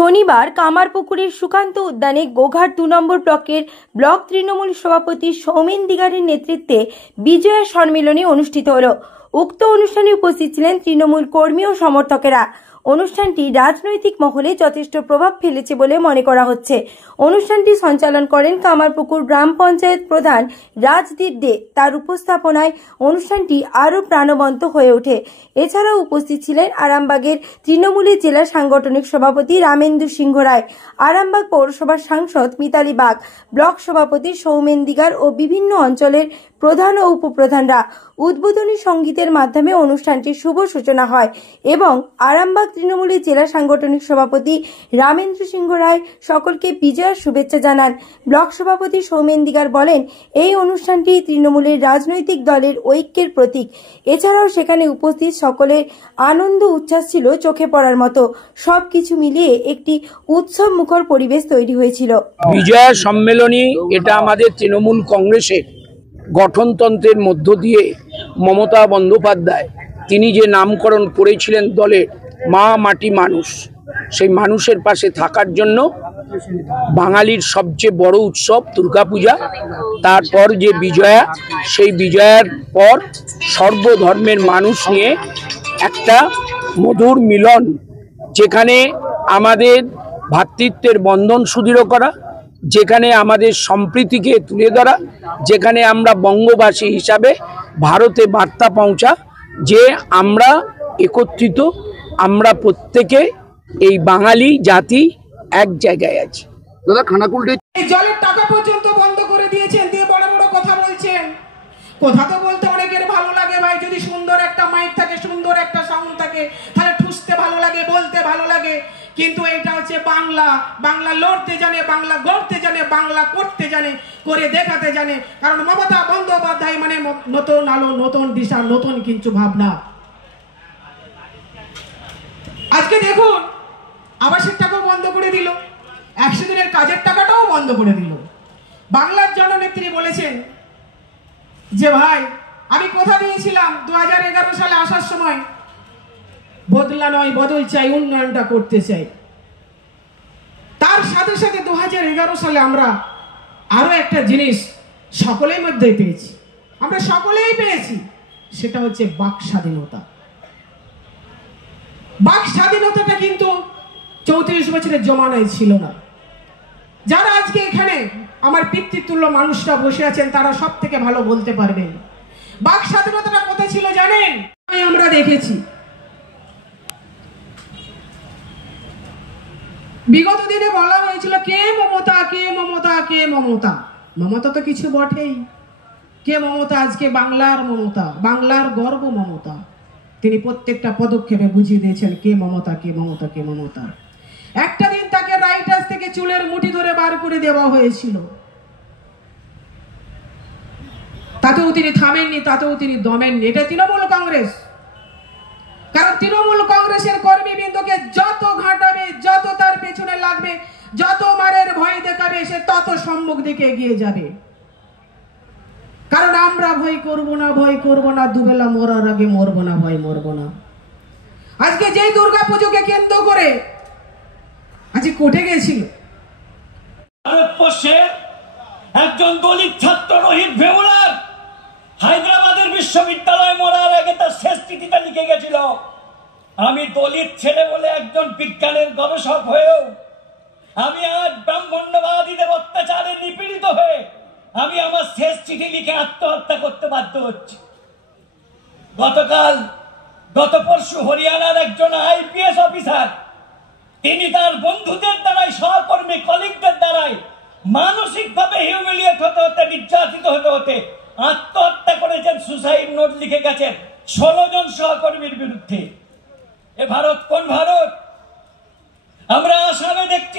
শনিবার কামারপুকুরের সুকান্ত উদ্যানে গোঘাট ২ নম্বর ব্লকের ব্লক তৃণমূল সভাপতি সৌমেন দিগারের নেতৃত্বে বিজয়া সম্মেলনী অনুষ্ঠিত হল। উক্ত অনুষ্ঠানে উপস্থিত ছিলেন তৃণমূল কর্মী ও সমর্থকেরা। অনুষ্ঠানটি রাজনৈতিক মহলে যথেষ্ট প্রভাব ফেলেছে বলে মনে করা হচ্ছে। অনুষ্ঠানটি সঞ্চালন করেন কামারপুকুর গ্রাম পঞ্চায়েত প্রধান রাজদীপ দে। তার উপস্থাপনায় অনুষ্ঠানটি আরও প্রাণবন্ত হয়ে ওঠে। এছাড়াও উপস্থিত ছিলেন আরামবাগের তৃণমূলের জেলা সাংগঠনিক সভাপতি রামেন্দু সিংহ রায়, আরামবাগ পৌরসভার সাংসদ মিতালি বাগ, ব্লক সভাপতি সৌমেন দিগার ও বিভিন্ন অঞ্চলের প্রধান ও উপপ্রধানরা। উদ্বোধনী সঙ্গীতের মাধ্যমে অনুষ্ঠানটির শুভ সূচনা হয় এবং আরামবাগ তৃণমূলের জেলা সাংগঠনিক সভাপতি রামেন্দ্র সিংহ রায় সকলকে বিজয়ার শুভেচ্ছা জানান। ব্লক সভাপতি সৌমেন দিগার বলেন, এই অনুষ্ঠানটি তৃণমূলের রাজনৈতিক দলের ঐক্যের প্রতীক। এছাড়াও সেখানে উপস্থিত সকলের আনন্দ উচ্ছ্বাস ছিল চোখে পড়ার মতো। সবকিছু মিলিয়ে একটি উৎসব মুখর পরিবেশ তৈরি হয়েছিল। বিজয়া সম্মেলনী এটা আমাদের তৃণমূল কংগ্রেসের গঠনতন্ত্রের মধ্য দিয়ে মমতা বন্দ্যোপাধ্যায় তিনি যে নামকরণ করেছিলেন দলের মা মাটি মানুষ, সেই মানুষের পাশে থাকার জন্য বাঙালির সবচেয়ে বড় উৎসব দুর্গাপূজা, তারপর যে বিজয়া, সেই বিজয়ার পর সর্বধর্মের মানুষ নিয়ে একটা মধুর মিলন, যেখানে আমাদের ভ্রাতৃত্বের বন্ধন সুদৃঢ় করা, যেখানে আমাদের সম্প্রীতিকে তুলে ধরা, যেখানে আমরা বঙ্গবাসী হিসাবে ভারতে বার্তা পৌঁছা যে আমরা একত্রিত, আমরা প্রত্যেকে এই বাঙালি জাতি এক জায়গায় আছি। দাদা খানাকুলটি জলের টাকা পর্যন্ত বন্ধ করে দিয়েছেন, দিয়ে বড় বড় কথা বলছেন। কথা তো বলতে অনেকের ভালো লাগে ভাই, যদি সুন্দর একটা মাইক থাকে, সুন্দর একটা সাউন্ড থাকে, তাহলে ঠুসতে ভালো লাগে, বলতে ভালো লাগে। কিন্তু এটা হচ্ছে বাংলা, বাংলা লড়তে জানে, বাংলা গড়তে জানে, বাংলা করতে জানে, করে দেখাতে জানে। কারণ মমতা বন্দ্যোপাধ্যায় মানে নতুন আলো, নতুন দিশা, নতুন কিছু ভাবনা। আজকে দেখুন আবাসের টাকাও বন্ধ করে দিল, 100 দিনের কাজের টাকাটাও বন্ধ করে দিল। বাংলার জননেত্রী বলেছেন যে ভাই আমি কথা দিয়েছিলাম 2011 সালে আসার সময়, বদলা নয় বদল চাই, উন্নয়নটা করতে চাই। তার সাথে সাথে 2011 সালে আমরা আরো একটা জিনিস সকলের মধ্যে পেয়েছি, আমরা সকলেই পেয়েছি, সেটা হচ্ছে বাক স্বাধীনতা। বাক স্বাধীনতাটা কিন্তু 34 বছরের জমানায় ছিল না। যারা আজকে এখানে আমার পিতৃতুল্য মানুষরা বসে আছেন, তারা সব থেকে ভালো বলতে পারবেন বাক স্বাধীনতাটা কোথায় ছিল জানেন? আমরা দেখেছি বিগত দিনে বলা হয়েছিল কে মমতা, কে মমতা, কে মমতা। মমতা তো কিছু বটেই, কে মমতা? আজকে বাংলার মমতা, বাংলার গর্ব মমতা। তিনি প্রত্যেকটা পদক্ষেপে বুঝিয়ে দিয়েছেন কে মমতা, কে মমতা, কে মমতা। একটা দিন তাকে রাইট হাত থেকে চুলের মুঠি ধরে বার করে দেওয়া হয়েছিল, তাতেও তিনি থামেননি, তাতেও তিনি দমেননি। এটা তৃণমূল কংগ্রেস। কারণ তৃণমূল কংগ্রেসের কর্মীবৃন্দকে যত ঘাটাবে, যত তার পেছনে লাগবে, যত মারের ভয় দেখাবে, সে তত সম্মুখ দিকে এগিয়ে যাবে। কারণ আমরা ভয় করব না, ভয় করব না, দুবেলা মরার আগে মরব না, ভয় মরব না। আজকে যেই দুর্গাপুজোকে কেন্দ্র করে আজকে কোর্টে গেছিল, ভারতবর্ষে একজন দলিত ছাত্র রোহিত ভেমুলার হায়দ্রাবাদের বিশ্ববিদ্যালয়ে মরার আগে তার শেষ চিঠিটা লিখে গেছিল, আমি দলিত ছেলে বলে একজন বিজ্ঞানের গবেষক হয়েও আমি আজ ব্রাহ্মণ্যবাদীদের অত্যাচারে নিপীড়িত হয়ে আমি আমার শেষ চিঠি লিখে আত্মহত্যা করতে বাধ্য হচ্ছি। গত পরশু হরিয়ানার একজন আইপিএস অফিসার, তিনি তার বন্ধুদের দ্বারাই, সহকর্মী কলিগদের দ্বারাই মানসিকভাবে হিউমিলিয়েট হতে হতে, নির্যাতিত হতে হতে আত্মহত্যা করেছেন, সুসাইড নোট লিখে গেছেন 16 জন সহকর্মীর বিরুদ্ধে। এ ভারত কোন ভারত? আমরা আসামে দেখছি